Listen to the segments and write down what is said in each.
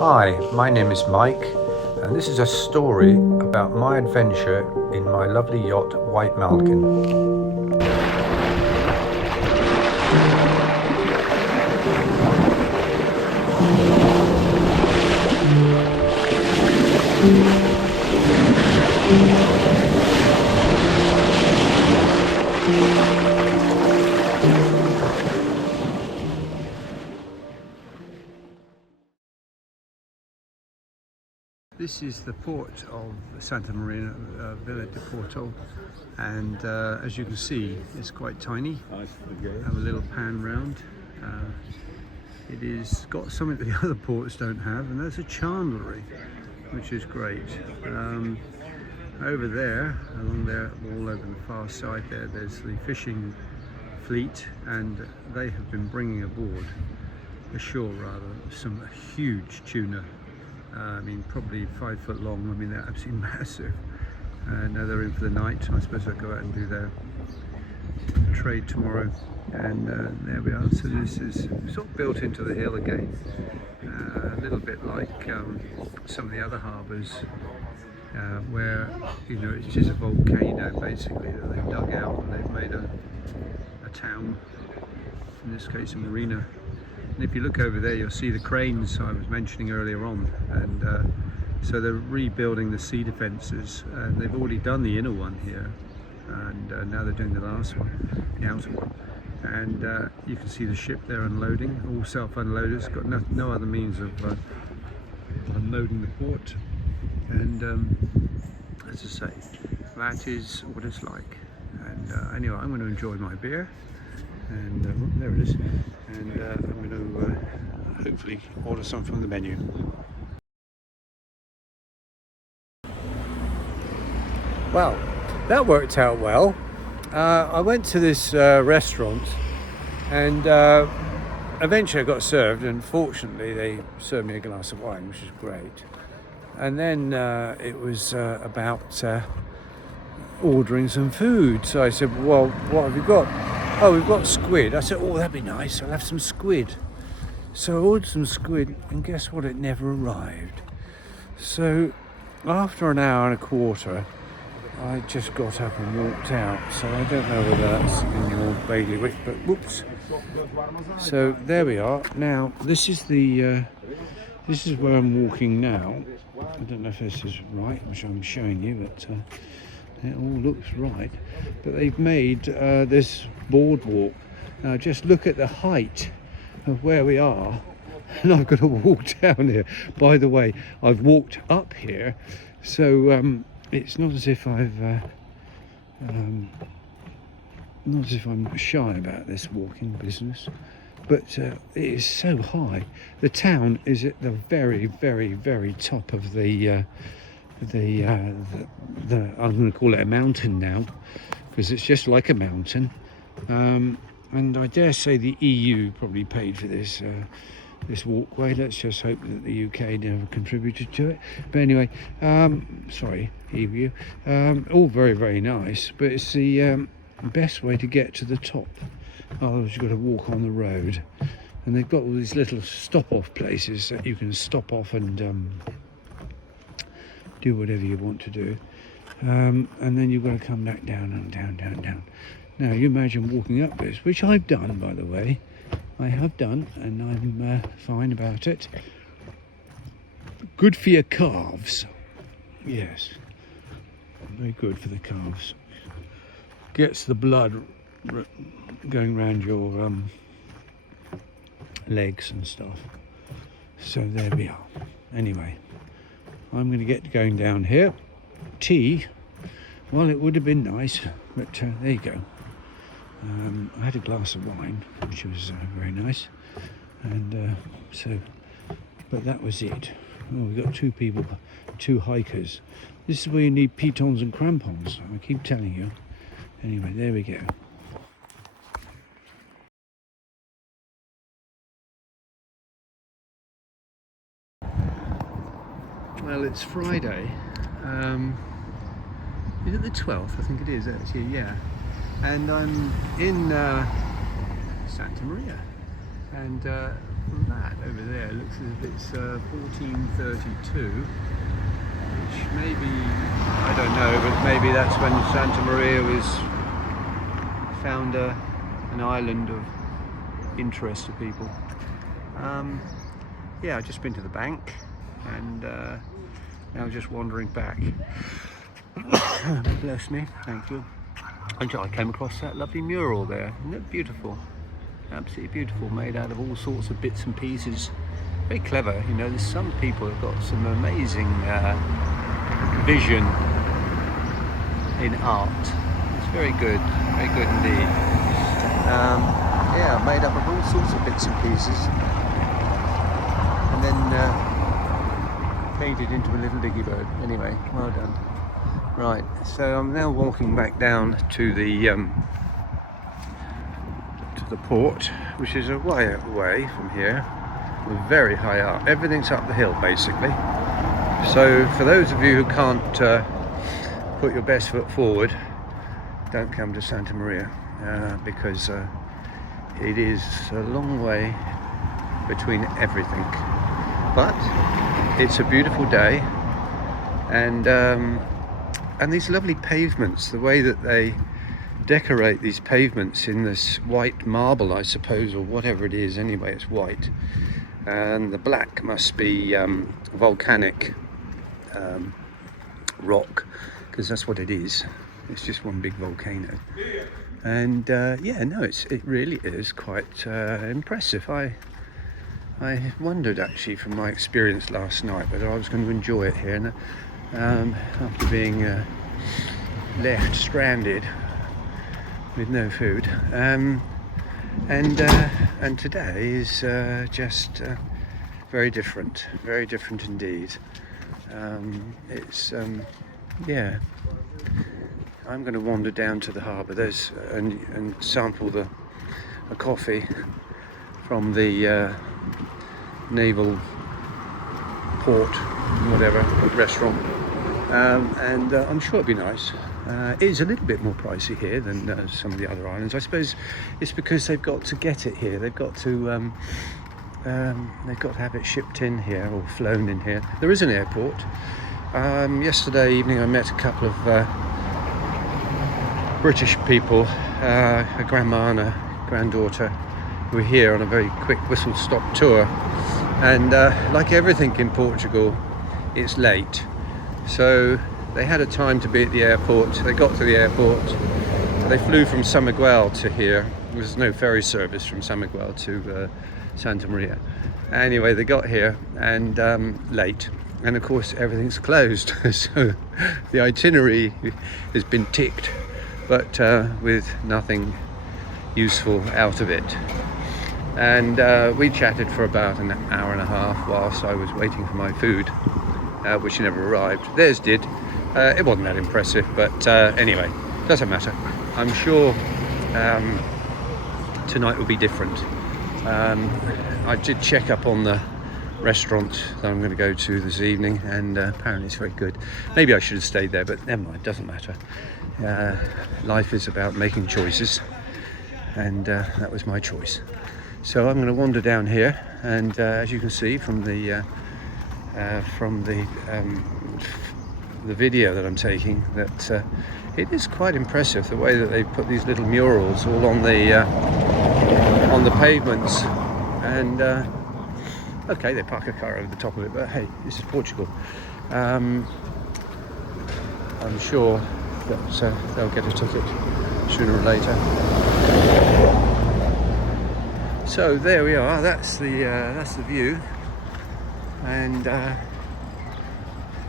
Hi, my name is Mike, and this is a story about my adventure in my lovely yacht, White Malkin. This is the port of Santa Marina, Villa de Porto, and as you can see, it's quite tiny. Have a little pan round. It is got something that the other ports don't have, and that's a chandlery, which is great. Over there, along there, all over the far side there's the fishing fleet, and they have been bringing ashore rather, some huge tuna. I mean, probably 5 foot long. I mean, they're absolutely massive. Now they're in for the night. I suppose they'll go out and do their trade tomorrow. And there we are. So this is sort of built into the hill again, a little bit like some of the other harbours where, you know, it's just a volcano basically that they've dug out and they've made a town. In this case, a marina. And if you look over there, you'll see the cranes I was mentioning earlier on, and so they're rebuilding the sea defences, and they've already done the inner one here, and now they're doing the last one, the outer one. And you can see the ship there unloading, all self-unloaders, got no other means of unloading the port. And as I say, that is what it's like. And anyway, I'm going to enjoy my beer. And there it is, and I'm going to hopefully order some from the menu. Well, that worked out well. I went to this restaurant, and eventually I got served, and fortunately they served me a glass of wine, which is great. And then it was about ordering some food. So I said, well, what have you got? Oh, we've got squid. I said, oh, that'd be nice. I'll have some squid. So I ordered some squid, and guess what? It never arrived. So after an hour and a quarter, I just got up and walked out. So I don't know whether that's in your bailiwick, but whoops. So there we are. Now this is where I'm walking now. I don't know if this is right, which I'm showing you, but it all looks right. But they've made this boardwalk. Now just look at the height of where we are, and I've got to walk down here. By the way, I've walked up here, so it's not as if I'm shy about this walking business, but it is so high. The town is at the very, very, very top of the I'm going to call it a mountain now, because it's just like a mountain, and I dare say the EU probably paid for this walkway. Let's just hope that the UK never contributed to it. But anyway, sorry EU, all very, very nice, but it's the best way to get to the top. Otherwise you've got to walk on the road, and they've got all these little stop-off places that you can stop off and do whatever you want to do, and then you've got to come back down and down. Now you imagine walking up this, which I've done, by the way. I have done, and I'm fine about it. Good for your calves. Yes, very good for the calves. Gets the blood going around your legs and stuff. So there we are. Anyway, I'm going to get going down here. Tea, well, it would have been nice, but there you go. I had a glass of wine, which was very nice, and but that was it. Oh, we've got two hikers. This is where you need pitons and crampons, I keep telling you. Anyway, there we go. Well, it's Friday. Is it the 12th? I think it is actually, yeah. And I'm in Santa Maria. And from that over there, it looks as if it's 1432, which maybe, I don't know, but maybe that's when Santa Maria was found an island of interest to people. Yeah, I've just been to the bank and now just wandering back. Bless me, thank you. And I came across that lovely mural there. Isn't it beautiful? Absolutely beautiful, made out of all sorts of bits and pieces. Very clever, you know, there's some people who've got some amazing vision in art. It's very good indeed. Yeah, made up of all sorts of bits and pieces. And then painted into a little diggy bird. Anyway, well done. Right, so I'm now walking back down to the port, which is a way away from here. We're very high up. Everything's up the hill, basically. So for those of you who can't put your best foot forward, don't come to Santa Maria because it is a long way between everything. But it's a beautiful day, and these lovely pavements, the way that they decorate these pavements in this white marble, I suppose, or whatever it is. Anyway, it's white, and the black must be volcanic rock, because that's what it is. It's just one big volcano. And yeah, no, it really is quite impressive. I wondered actually from my experience last night whether I was going to enjoy it here, and after being left stranded with no food, and today is just very different indeed. It's yeah, I'm going to wander down to the harbour and sample a coffee from the naval port, whatever, restaurant, and I'm sure it'll be nice. It is a little bit more pricey here than some of the other islands. I suppose it's because they've got to get it here. They've got to have it shipped in here or flown in here. There is an airport. Yesterday evening I met a couple of British people, a grandma and a granddaughter, who were here on a very quick whistle-stop tour. And like everything in Portugal, it's late. So they had a time to be at the airport. They got to the airport. They flew from São Miguel to here. There's no ferry service from São Miguel to Santa Maria. Anyway, they got here and late. And of course, everything's closed. So the itinerary has been ticked, but with nothing useful out of it. And we chatted for about an hour and a half whilst I was waiting for my food, which never arrived. Theirs did. It wasn't that impressive, but anyway, doesn't matter. I'm sure tonight will be different. I did check up on the restaurant that I'm going to go to this evening, and apparently it's very good. Maybe I should have stayed there, but never mind, doesn't matter. Life is about making choices, and that was my choice. So I'm going to wander down here, and as you can see from the video that I'm taking, that it is quite impressive the way that they put these little murals all on the pavements. And okay, they park a car over the top of it, but hey, this is Portugal. I'm sure that they'll get a ticket sooner or later. So there we are. That's the view, and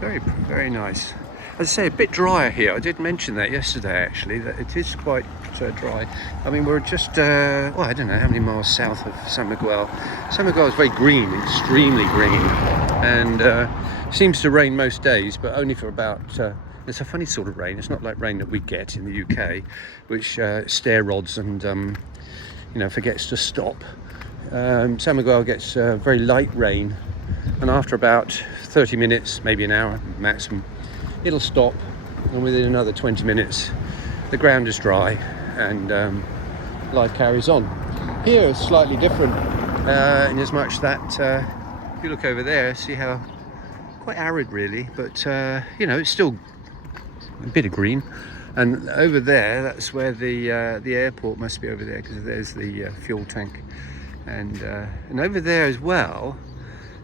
very, very nice. As I say, a bit drier here. I did mention that yesterday, actually, that it is quite dry. I mean, we're just, well, I don't know how many miles south of São Miguel. São Miguel is very green, extremely green, and seems to rain most days, but only for about, it's a funny sort of rain. It's not like rain that we get in the UK, which stair rods and, you know, forgets to stop. São Miguel gets very light rain, and after about 30 minutes, maybe an hour maximum, it'll stop, and within another 20 minutes the ground is dry and life carries on. Here it's slightly different. in as much that if you look over there, see how quite arid really, but you know, it's still a bit of green. And over there, that's where the airport must be over there, because there's the fuel tank. And over there as well,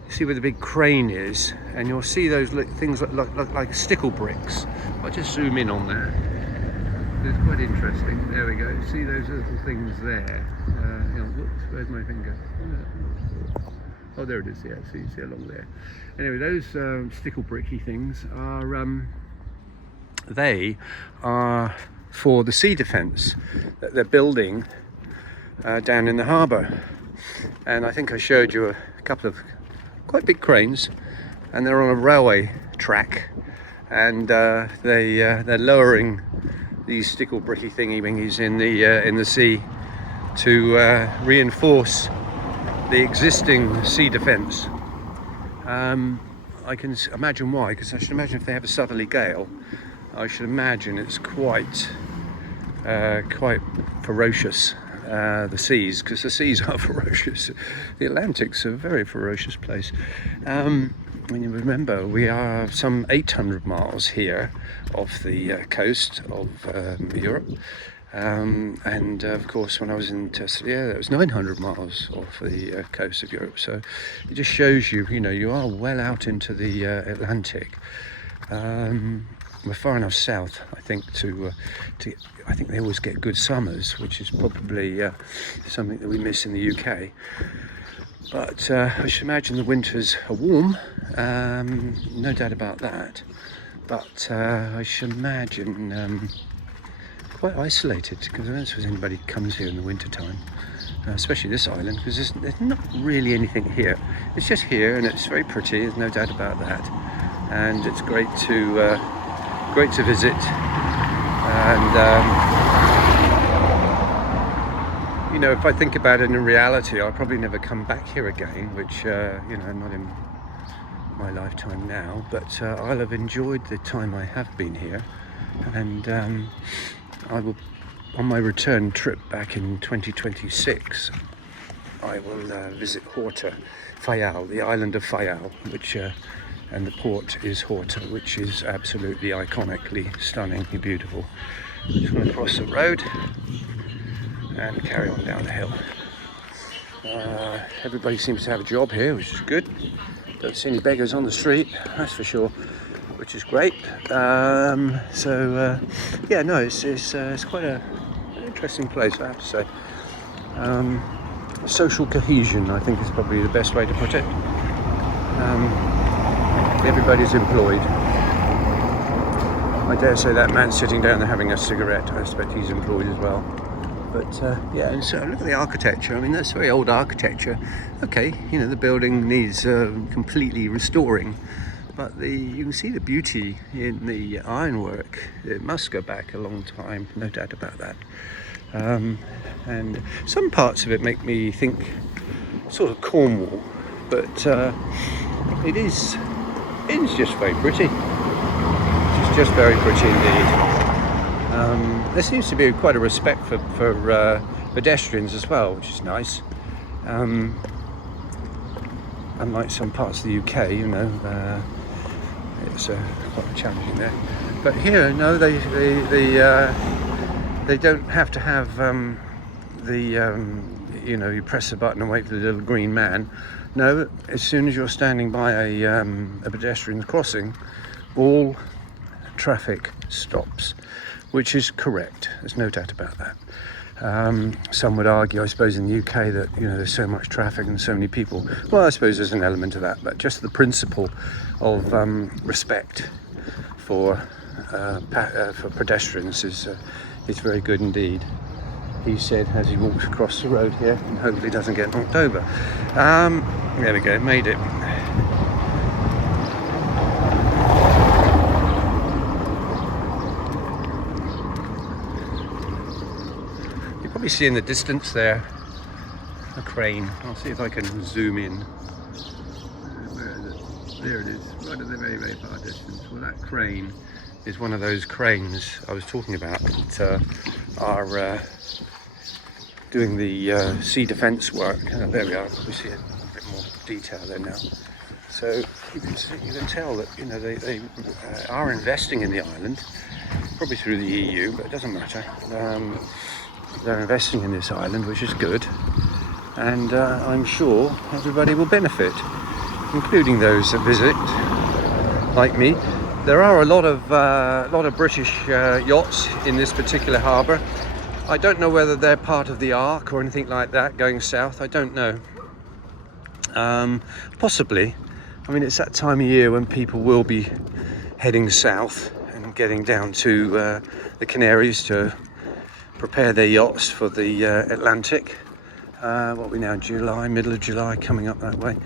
see where the big crane is, and you'll see those things like stickle bricks. I'll just zoom in on that. It's quite interesting. There we go. See those little things there? You know, whoops, where's my finger? Oh, there it is. Yeah, so you see along there. Anyway, those stickle bricky things are they are for the sea defence that they're building down in the harbour. And I think I showed you a couple of quite big cranes, and they're on a railway track, and they're lowering these stickle bricky thingy wingies in the sea to reinforce the existing sea defence. I can imagine why, because I should imagine if they have a southerly gale, I should imagine it's quite ferocious. The seas, because the seas are ferocious. The Atlantic's a very ferocious place. When you remember, we are some 800 miles here off the coast of Europe, and of course when I was in Tesla, that was 900 miles off the coast of Europe. So it just shows you, you know, you are well out into the Atlantic. We're far enough south, I think, to I think they always get good summers, which is probably something that we miss in the UK. But I should imagine the winters are warm, no doubt about that. But I should imagine quite isolated, because I don't suppose anybody comes here in the winter time, especially this island, because there's not really anything here. It's just here, and it's very pretty. There's no doubt about that, and it's great to visit. And you know, if I think about it in reality, I'll probably never come back here again, which you know, not in my lifetime now, but I'll have enjoyed the time I have been here. And I will, on my return trip back in 2026, I will visit Horta, Fayal, the island of Fayal, which and the port is Horta, which is absolutely iconically, stunningly beautiful. Just going to cross the road and carry on down the hill. Everybody seems to have a job here, which is good. Don't see any beggars on the street, that's for sure, which is great. Yeah, no, it's quite an interesting place, I have to say. Social cohesion, I think, is probably the best way to put it. Everybody's employed. I dare say that man sitting down there having a cigarette, I expect he's employed as well. But yeah, and so look at the architecture. I mean, that's very old architecture. Okay, you know, the building needs completely restoring, but you can see the beauty in the ironwork. It must go back a long time, no doubt about that. And some parts of it make me think sort of Cornwall, but it's just very pretty. It's just very pretty indeed. There seems to be quite a respect for pedestrians as well, which is nice. Unlike some parts of the UK, you know, it's quite challenging there. But here, no, they don't have to have you know, you press a button and wait for the little green man. No, as soon as you're standing by a pedestrian crossing, all traffic stops, which is correct. There's no doubt about that. Some would argue, I suppose, in the UK that, you know, there's so much traffic and so many people. Well, I suppose there's an element of that, but just the principle of respect for pedestrians is very good indeed. He said as he walks across the road here, and hopefully doesn't get knocked over. There we go, made it. You probably see in the distance there a crane. I'll see if I can zoom in. Where is it? There it is, right at the very, very far distance. Well, that crane is one of those cranes I was talking about that are doing the sea defence work. There we are. We see a bit more detail there now. So you can tell that they are investing in the island, probably through the EU, but it doesn't matter. They're investing in this island, which is good, and I'm sure everybody will benefit, including those that visit, like me. There are a lot of British yachts in this particular harbour. I don't know whether they're part of the Ark or anything like that going south. I don't know. Possibly. I mean, it's that time of year when people will be heading south and getting down to the Canaries to prepare their yachts for the Atlantic. What are we now? July, middle of July, coming up that way.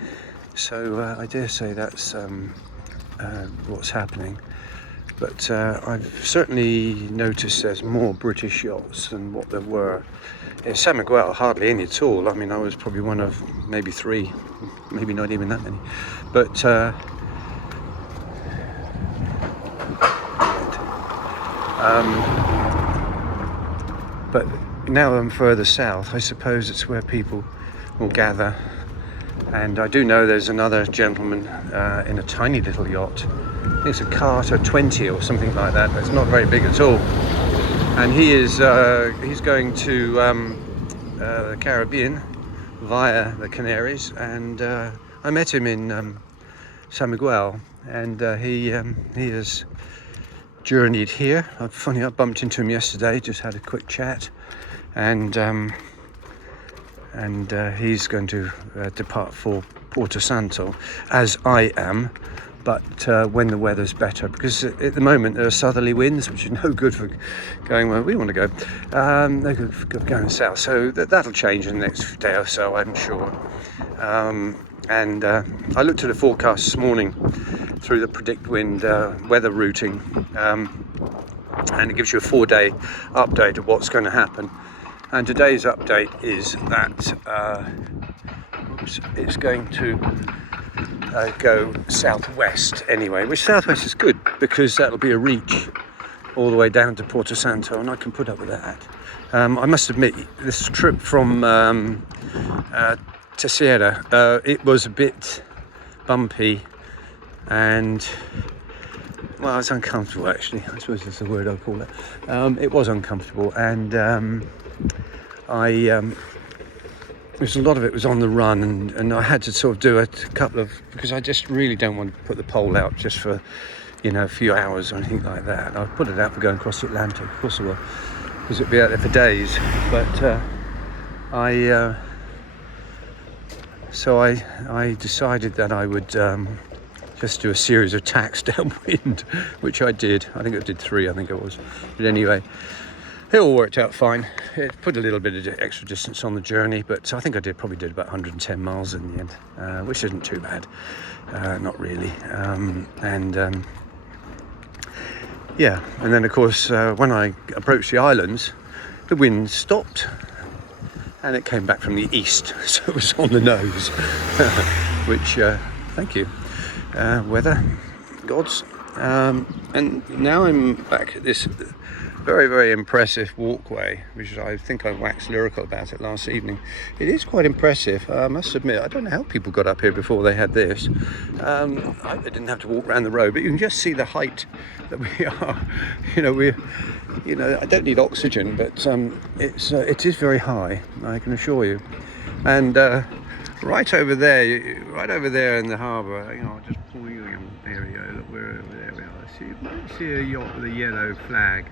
So I dare say that's what's happening. But I've certainly noticed there's more British yachts than what there were. In San Miguel, hardly any at all. I mean, I was probably one of maybe 3, maybe not even that many. But now I'm further south, I suppose it's where people will gather. And I do know there's another gentleman in a tiny little yacht. I think it's a Carter 20 or something like that. It's not very big at all. And he's going to the Caribbean via the Canaries. And I met him in San Miguel, and he has journeyed here. I bumped into him yesterday, just had a quick chat, and he's going to depart for Porto Santo, as I am, but when the weather's better, because at the moment there are southerly winds, which is no good for going where we want to go. They're good for going south, so that'll change in the next day or so, I'm sure. And I looked at the forecast this morning through the predict wind weather routing, and it gives you a 4-day update of what's going to happen. And today's update is that it's going to go southwest anyway, which southwest is good because that'll be a reach all the way down to Porto Santo, and I can put up with that. I must admit, this trip from Terceira, it was a bit bumpy, and well, it was uncomfortable actually. I suppose that's the word I'll call it. It was uncomfortable, and there's a lot of it was on the run, and I had to sort of do a couple of, because I just really don't want to put the pole out just for a few hours or anything like that. I'll put it out for going across the Atlantic, of course I will, because it'll be out there for days. But so I decided that I would just do a series of tacks downwind, which I did. I think I did 3, I think it was. But anyway, it all worked out fine. It put a little bit of extra distance on the journey, but I think I probably did about 110 miles in the end, which isn't too bad. Not really. Yeah, and then of course when I approached the islands, the wind stopped and it came back from the east, so it was on the nose. Which thank you, weather gods. And now I'm back at this very, very impressive walkway, which I think I waxed lyrical about it last evening. It is quite impressive, I must admit. I don't know how people got up here before they had this. They didn't have to walk around the road, but you can just see the height that we are. I don't need oxygen, but it is very high, I can assure you. And right over there in the harbour, I'll just pull you in. There we go. Look, there we are. See a yacht with a yellow flag.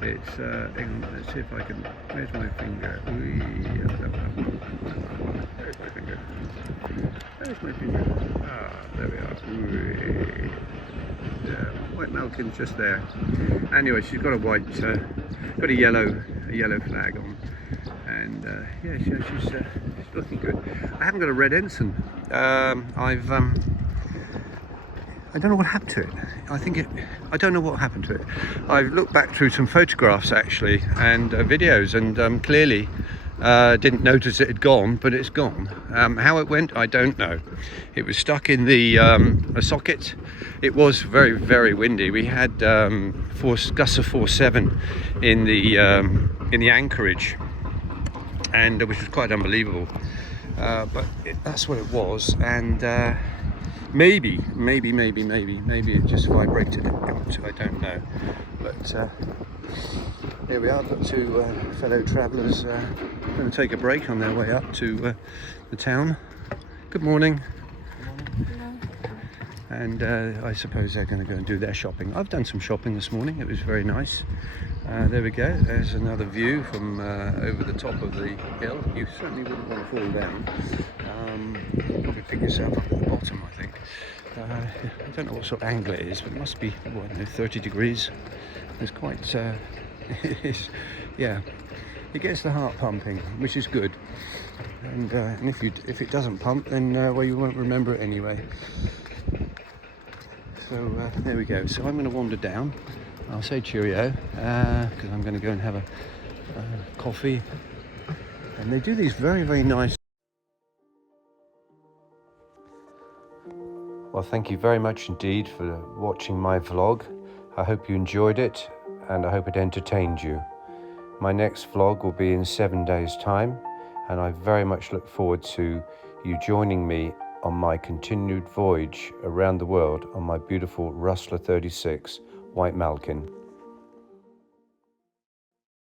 It's let's see if I can. Where's my finger? There's my finger. Ah, there we are. White Malkin's just there. Anyway, she's got a yellow flag on, and yeah, she's looking good. I haven't got a red ensign. I don't know what happened to it. I don't know what happened to it. I've looked back through some photographs actually and videos, and clearly didn't notice it had gone, but it's gone. How it went, I don't know. It was stuck in the a socket. It was very, very windy. We had gusts of 4.7 in the anchorage, and which was quite unbelievable. But that's what it was, and maybe it just vibrated out. I don't know, but here we are. Got two fellow travellers going to take a break on their way up to the town. Good morning. And I suppose they're going to go and do their shopping. I've done some shopping this morning. It was very nice. There we go. There's another view from over the top of the hill. You certainly wouldn't want to fall down. You'll probably pick yourself up at the bottom, I think. I don't know what sort of angle it is, but it must be, well, I don't know, 30 degrees. It's quite, yeah, it gets the heart pumping, which is good. And if it doesn't pump, then well, you won't remember it anyway. So there we go. So I'm going to wander down. I'll say cheerio because I'm going to go and have a coffee. And they do these very, very nice. Well, thank you very much indeed for watching my vlog. I hope you enjoyed it and I hope it entertained you. My next vlog will be in 7 days' time, and I very much look forward to you joining me on my continued voyage around the world on my beautiful Rustler 36 White Malkin.